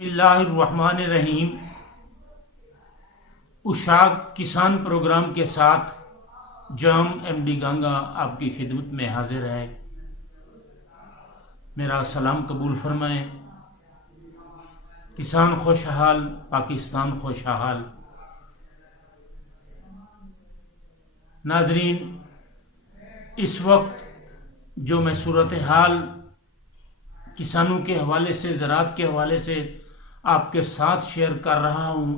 اللہ الرحمن الرحیم۔ اشاق کسان پروگرام کے ساتھ جام ایم ڈی گنگا آپ کی خدمت میں حاضر ہے۔ میرا سلام قبول فرمائیں۔ کسان خوشحال، پاکستان خوشحال۔ ناظرین، اس وقت جو میں صورتحال کسانوں کے حوالے سے، زراعت کے حوالے سے آپ کے ساتھ شیئر کر رہا ہوں،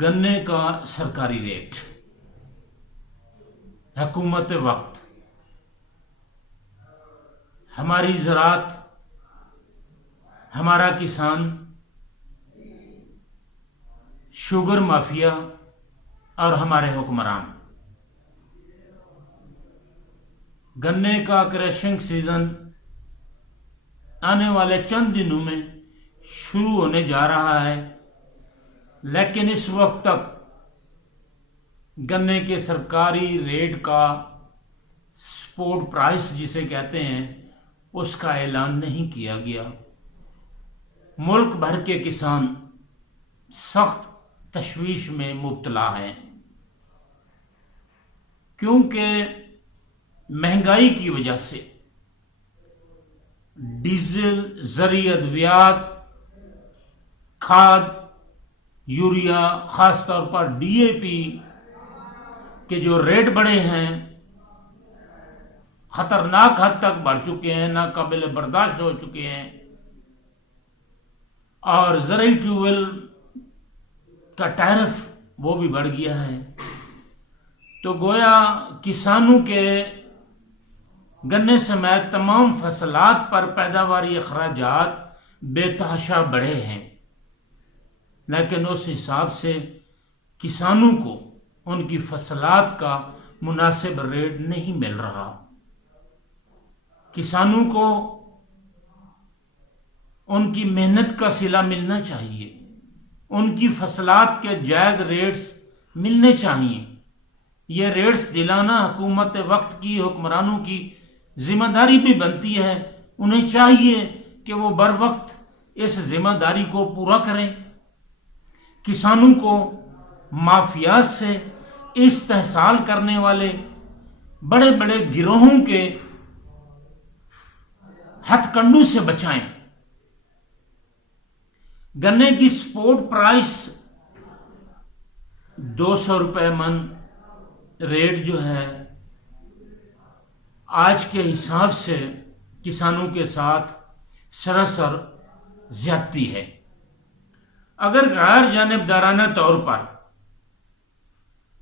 گنے کا سرکاری ریٹ، حکومت وقت، ہماری زراعت، ہمارا کسان، شوگر مافیا اور ہمارے حکمران۔ گنے کا کریشنگ سیزن آنے والے چند دنوں میں شروع ہونے جا رہا ہے، لیکن اس وقت تک گنے کے سرکاری ریٹ کا سپورٹ پرائس جسے کہتے ہیں، اس کا اعلان نہیں کیا گیا۔ ملک بھر کے کسان سخت تشویش میں مبتلا ہیں، کیونکہ مہنگائی کی وجہ سے ڈیزل، زرعی ادویات، کھاد، یوریا، خاص طور پر ڈی اے پی کے جو ریٹ بڑھے ہیں، خطرناک حد تک بڑھ چکے ہیں، ناقابل برداشت ہو چکے ہیں، اور زرعی ٹیوب ویل کا ٹیرف وہ بھی بڑھ گیا ہے۔ تو گویا کسانوں کے گنے سمیت تمام فصلات پر پیداواری اخراجات بے تحاشا بڑھے ہیں، لیکن اس حساب سے کسانوں کو ان کی فصلات کا مناسب ریٹ نہیں مل رہا۔ کسانوں کو ان کی محنت کا صلہ ملنا چاہیے، ان کی فصلات کے جائز ریٹس ملنے چاہیے۔ یہ ریٹس دلانا حکومت وقت کی، حکمرانوں کی ذمہ داری بھی بنتی ہے۔ انہیں چاہیے کہ وہ بر وقت اس ذمہ داری کو پورا کریں۔ کسانوں کو مافیات سے، استحصال کرنے والے بڑے بڑے گروہوں کے ہتھ کنڈوں سے بچائیں۔ گنے کی سپورٹ پرائس 200 روپے من ریٹ جو ہے، آج کے حساب سے کسانوں کے ساتھ سراسر زیادتی ہے۔ اگر غیر جانبدارانہ طور پر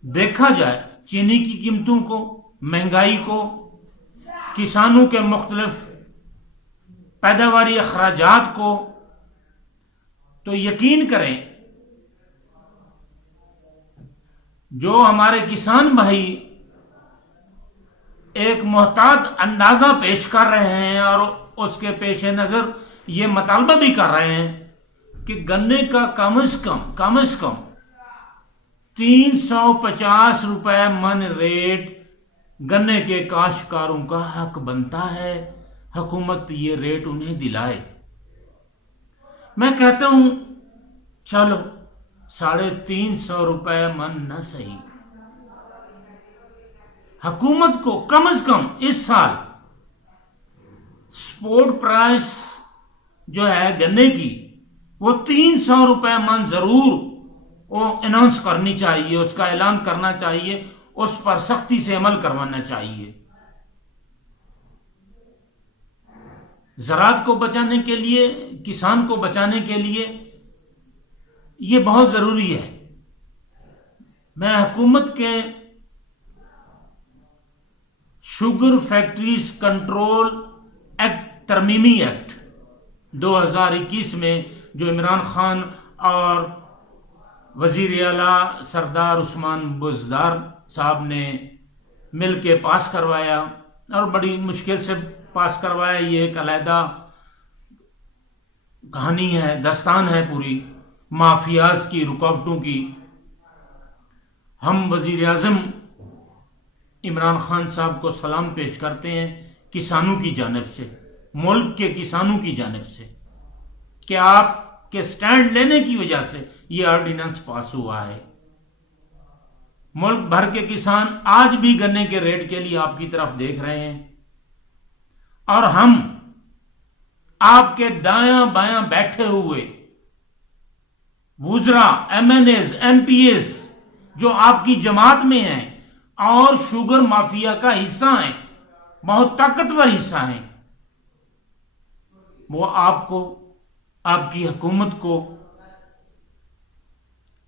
دیکھا جائے چینی کی قیمتوں کو، مہنگائی کو، کسانوں کے مختلف پیداواری اخراجات کو، تو یقین کریں جو ہمارے کسان بھائی ایک محتاط اندازہ پیش کر رہے ہیں اور اس کے پیش نظر یہ مطالبہ بھی کر رہے ہیں کہ گنے کا کم از کم 350 روپے من ریٹ گنے کے کاشتکاروں کا حق بنتا ہے، حکومت یہ ریٹ انہیں دلائے۔ میں کہتا ہوں چلو 350 روپے من نہ صحیح، حکومت کو کم از کم اس سال سپورٹ پرائس جو ہے گنے کی، وہ 300 روپے من ضرور وہ اناؤنس کرنی چاہیے، اس کا اعلان کرنا چاہیے، اس پر سختی سے عمل کروانا چاہیے۔ زراعت کو بچانے کے لیے، کسان کو بچانے کے لیے یہ بہت ضروری ہے۔ میں حکومت کے شوگر فیکٹریز کنٹرول ایکٹ، ترمیمی ایکٹ 2021 میں جو عمران خان اور وزیر اعلیٰ سردار عثمان بزدار صاحب نے مل کے پاس کروایا، اور بڑی مشکل سے پاس کروایا، یہ ایک علیحدہ کہانی ہے، داستان ہے پوری مافیاز کی، رکاوٹوں کی۔ ہم وزیر اعظم عمران خان صاحب کو سلام پیش کرتے ہیں کسانوں کی جانب سے، ملک کے کسانوں کی جانب سے کہ آپ کے سٹینڈ لینے کی وجہ سے یہ آرڈیننس پاس ہوا ہے۔ ملک بھر کے کسان آج بھی گنے کے ریٹ کے لیے آپ کی طرف دیکھ رہے ہیں، اور ہم آپ کے دایاں بایاں بیٹھے ہوئے وزراء، MNAs, MPAs جو آپ کی جماعت میں ہیں اور شوگر مافیا کا حصہ ہیں، بہت طاقتور حصہ ہیں، وہ آپ کو، آپ کی حکومت کو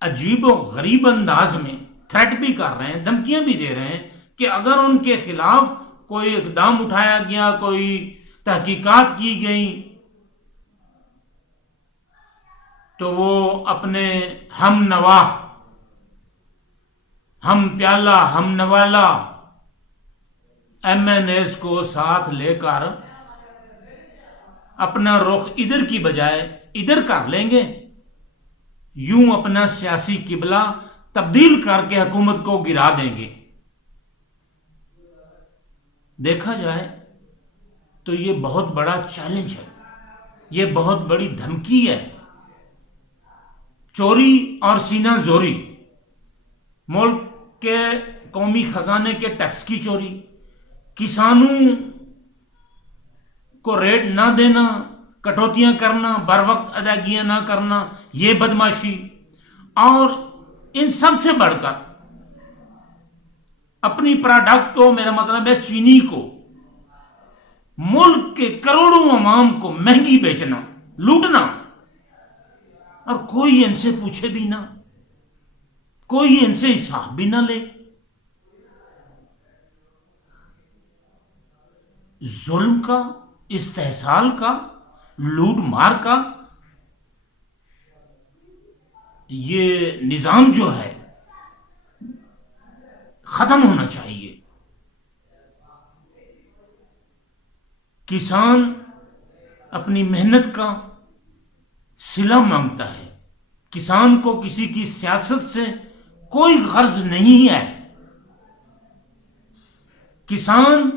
عجیب و غریب انداز میں تھریٹ بھی کر رہے ہیں، دھمکیاں بھی دے رہے ہیں کہ اگر ان کے خلاف کوئی اقدام اٹھایا گیا، کوئی تحقیقات کی گئی، تو وہ اپنے ہم نوا، ہم پیالہ، ہم نوالا ایم این ایز کو ساتھ لے کر اپنا رخ ادھر کی بجائے ادھر کر لیں گے، یوں اپنا سیاسی قبلہ تبدیل کر کے حکومت کو گرا دیں گے۔ دیکھا جائے تو یہ بہت بڑا چیلنج ہے، یہ بہت بڑی دھمکی ہے، چوری اور سینہ زوری، ملک کے قومی خزانے کے ٹیکس کی چوری، کسانوں کو ریٹ نہ دینا، کٹوتیاں کرنا، بر وقت ادائیگیاں نہ کرنا، یہ بدماشی، اور ان سب سے بڑھ کر اپنی پروڈکٹ کو، میرا مطلب ہے چینی کو، ملک کے کروڑوں عوام کو مہنگی بیچنا، لوٹنا، اور کوئی ان سے پوچھے بھی نہ، کوئی ان سے حساب بھی نہ لے۔ ظلم کا، استحصال کا، لوٹ مار کا یہ نظام جو ہے ختم ہونا چاہیے۔ کسان اپنی محنت کا صلہ مانگتا ہے، کسان کو کسی کی سیاست سے کوئی غرض نہیں ہے، کسان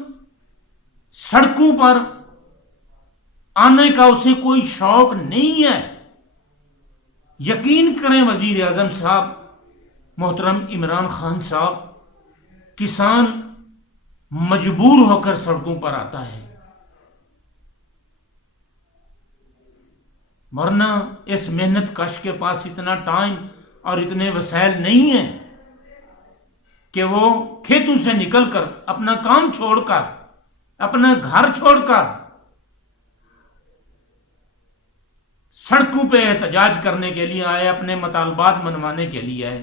سڑکوں پر آنے کا اسے کوئی شوق نہیں ہے۔ یقین کریں وزیر اعظم صاحب، محترم عمران خان صاحب، کسان مجبور ہو کر سڑکوں پر آتا ہے، ورنہ اس محنت کش کے پاس اتنا ٹائم اور اتنے وسائل نہیں ہیں کہ وہ کھیتوں سے نکل کر، اپنا کام چھوڑ کر، اپنا گھر چھوڑ کر سڑکوں پہ احتجاج کرنے کے لیے آئے، اپنے مطالبات منوانے کے لیے آئے۔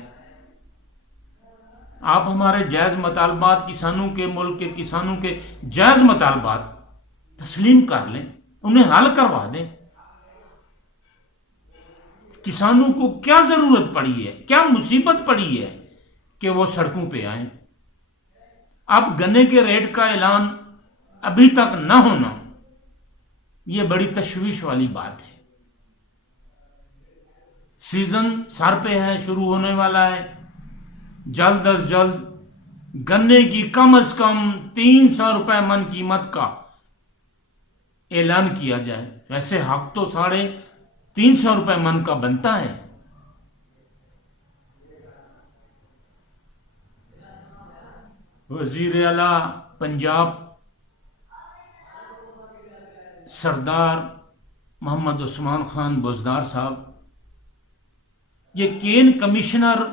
آپ ہمارے جائز مطالبات، کسانوں کے، ملک کے کسانوں کے جائز مطالبات تسلیم کر لیں، انہیں حل کروا دیں۔ کسانوں کو کیا ضرورت پڑی ہے، کیا مصیبت پڑی ہے کہ وہ سڑکوں پہ آئیں؟ اب گنے کے ریٹ کا اعلان ابھی تک نہ ہونا، یہ بڑی تشویش والی بات ہے۔ سیزن سر پہ ہے، شروع ہونے والا ہے، جلد از جلد گنے کی کم از کم 300 روپے من قیمت کا اعلان کیا جائے۔ ویسے حق تو 350 روپے من کا بنتا ہے۔ وزیر اعلیٰ پنجاب سردار محمد عثمان خان بزدار صاحب، یہ کین کمشنر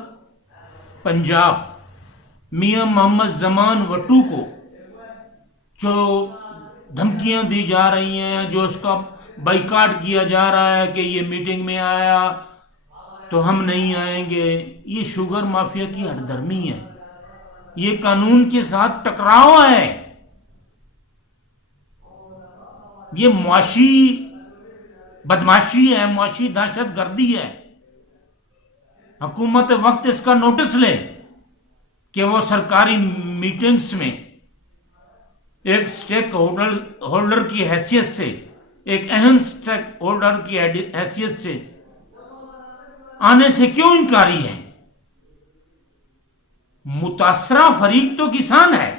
پنجاب میاں محمد زمان وٹو کو جو دھمکیاں دی جا رہی ہیں، جو اس کا بائیکاٹ کیا جا رہا ہے کہ یہ میٹنگ میں آیا تو ہم نہیں آئیں گے، یہ شوگر مافیا کی ہٹ دھرمی ہے، یہ قانون کے ساتھ ٹکراؤ ہے، یہ معاشی بدماشی ہے، معاشی دہشت گردی ہے۔ حکومت وقت اس کا نوٹس لے کہ وہ سرکاری میٹنگز میں ایک سٹیک ہولڈر کی حیثیت سے، ایک اہم سٹیک ہولڈر کی حیثیت سے آنے سے کیوں انکاری ہے؟ متاثرہ فریق تو کسان ہے،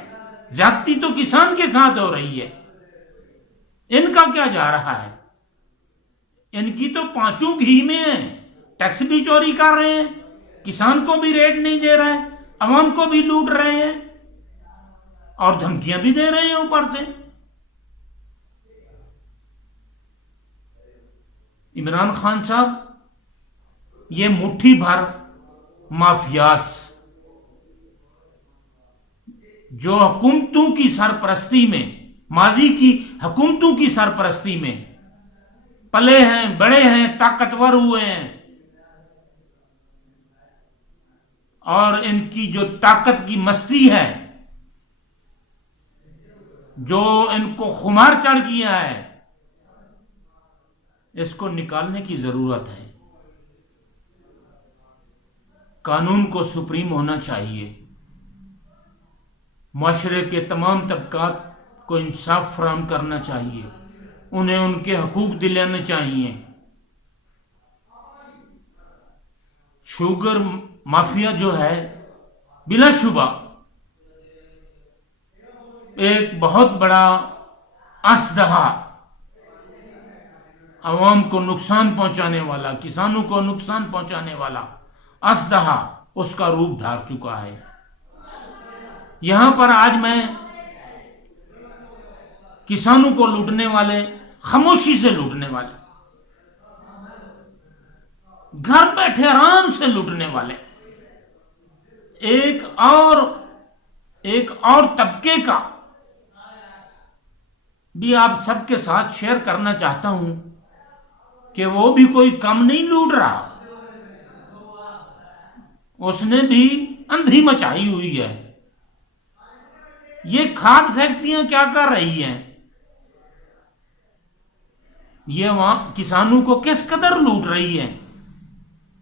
زیادتی تو کسان کے ساتھ ہو رہی ہے۔ ان کا کیا جا رہا ہے؟ ان کی تو پانچوں گھی میں ہے، ٹیکس بھی چوری کر رہے ہیں، کسان کو بھی ریٹ نہیں دے رہے، عوام کو بھی لوٹ رہے ہیں اور دھمکیاں بھی دے رہے ہیں اوپر سے۔ عمران خان صاحب، یہ مٹھی بھر مافیاس جو حکومتوں کی سرپرستی میں، ماضی کی حکومتوں کی سرپرستی میں پلے ہیں، بڑے ہیں، طاقتور ہوئے ہیں، اور ان کی جو طاقت کی مستی ہے، جو ان کو خمار چڑھ گیا ہے، اس کو نکالنے کی ضرورت ہے۔ قانون کو سپریم ہونا چاہیے، معاشرے کے تمام طبقات کو انصاف فراہم کرنا چاہیے، انہیں ان کے حقوق دلانے چاہیے۔ شوگر مافیا جو ہے بلا شبہ ایک بہت بڑا اسدحہ، عوام کو نقصان پہنچانے والا، کسانوں کو نقصان پہنچانے والا اسدحہ اس کا روپ دھار چکا ہے۔ یہاں پر آج میں کسانوں کو لوٹنے والے، خاموشی سے لوٹنے والے، گھر بیٹھے آرام سے لوٹنے والے ایک اور طبقے کا بھی آپ سب کے ساتھ شیئر کرنا چاہتا ہوں کہ وہ بھی کوئی کم نہیں لوٹ رہا، اس نے بھی اندھی مچائی ہوئی ہے۔ یہ کھاد فیکٹریاں کیا کر رہی ہیں؟ یہ وہاں کسانوں کو کس قدر لوٹ رہی ہے۔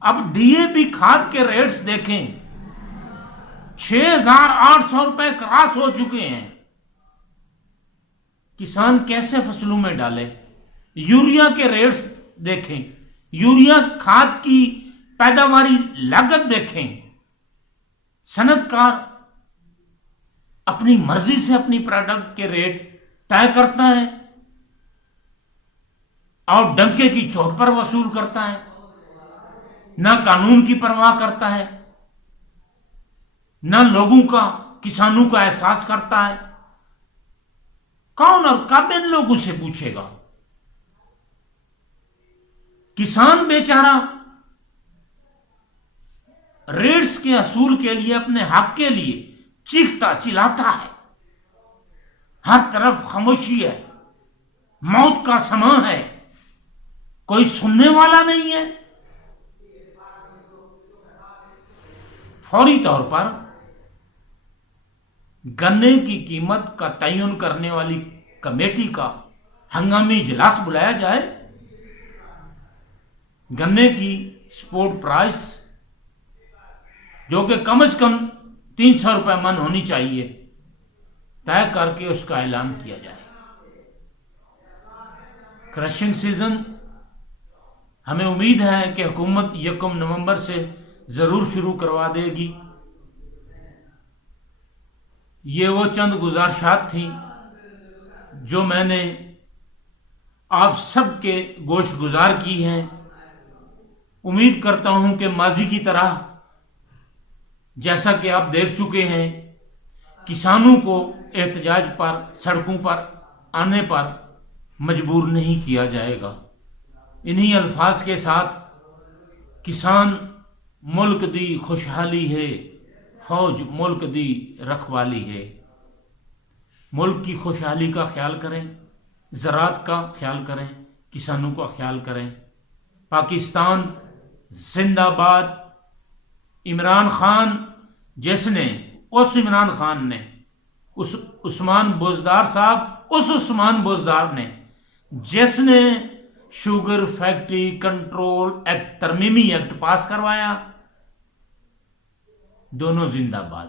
اب ڈی اے پی کھاد کے ریٹس دیکھیں، 6,800 روپے کراس ہو چکے ہیں۔ کسان کیسے فصلوں میں ڈالے؟ یوریا کے ریٹس دیکھیں، یوریا کھاد کی پیداواری لاگت دیکھیں۔ صنعت کار اپنی مرضی سے اپنی پروڈکٹ کے ریٹ طے کرتا ہے اور ڈنکے کی چوٹ پر وصول کرتا ہے، نہ قانون کی پرواہ کرتا ہے، نہ لوگوں کا، کسانوں کا احساس کرتا ہے۔ کون اور کب ان لوگوں سے پوچھے گا؟ کسان بیچارہ ریٹس کے اصول کے لیے، اپنے حق کے لیے چیختا چلاتا ہے، ہر طرف خاموشی ہے، موت کا سماں ہے، کوئی سننے والا نہیں ہے۔ فوری طور پر گنے کی قیمت کا تعین کرنے والی کمیٹی کا ہنگامی اجلاس بلایا جائے، گنے کی سپورٹ پرائس جو کہ کم از کم 300 روپے من ہونی چاہیے، طے کر کے اس کا اعلان کیا جائے۔ کرشنگ سیزن ہمیں امید ہے کہ حکومت 1 نومبر سے ضرور شروع کروا دے گی۔ یہ وہ چند گزارشات تھیں جو میں نے آپ سب کے گوش گزار کی ہیں۔ امید کرتا ہوں کہ ماضی کی طرح، جیسا کہ آپ دیکھ چکے ہیں، کسانوں کو احتجاج پر، سڑکوں پر آنے پر مجبور نہیں کیا جائے گا۔ انہی الفاظ کے ساتھ، کسان ملک دی خوشحالی ہے، فوج ملک دی رکھوالی ہے۔ ملک کی خوشحالی کا خیال کریں، زراعت کا خیال کریں، کسانوں کا خیال کریں۔ پاکستان زندہ باد۔ عمران خان جس نے، اس عمران خان نے، اس عثمان بوزدار صاحب، اس عثمان بوزدار نے جس نے شوگر فیکٹری کنٹرول ایکٹ، ترمیمی ایکٹ پاس کروایا، دونوں زندہ باد۔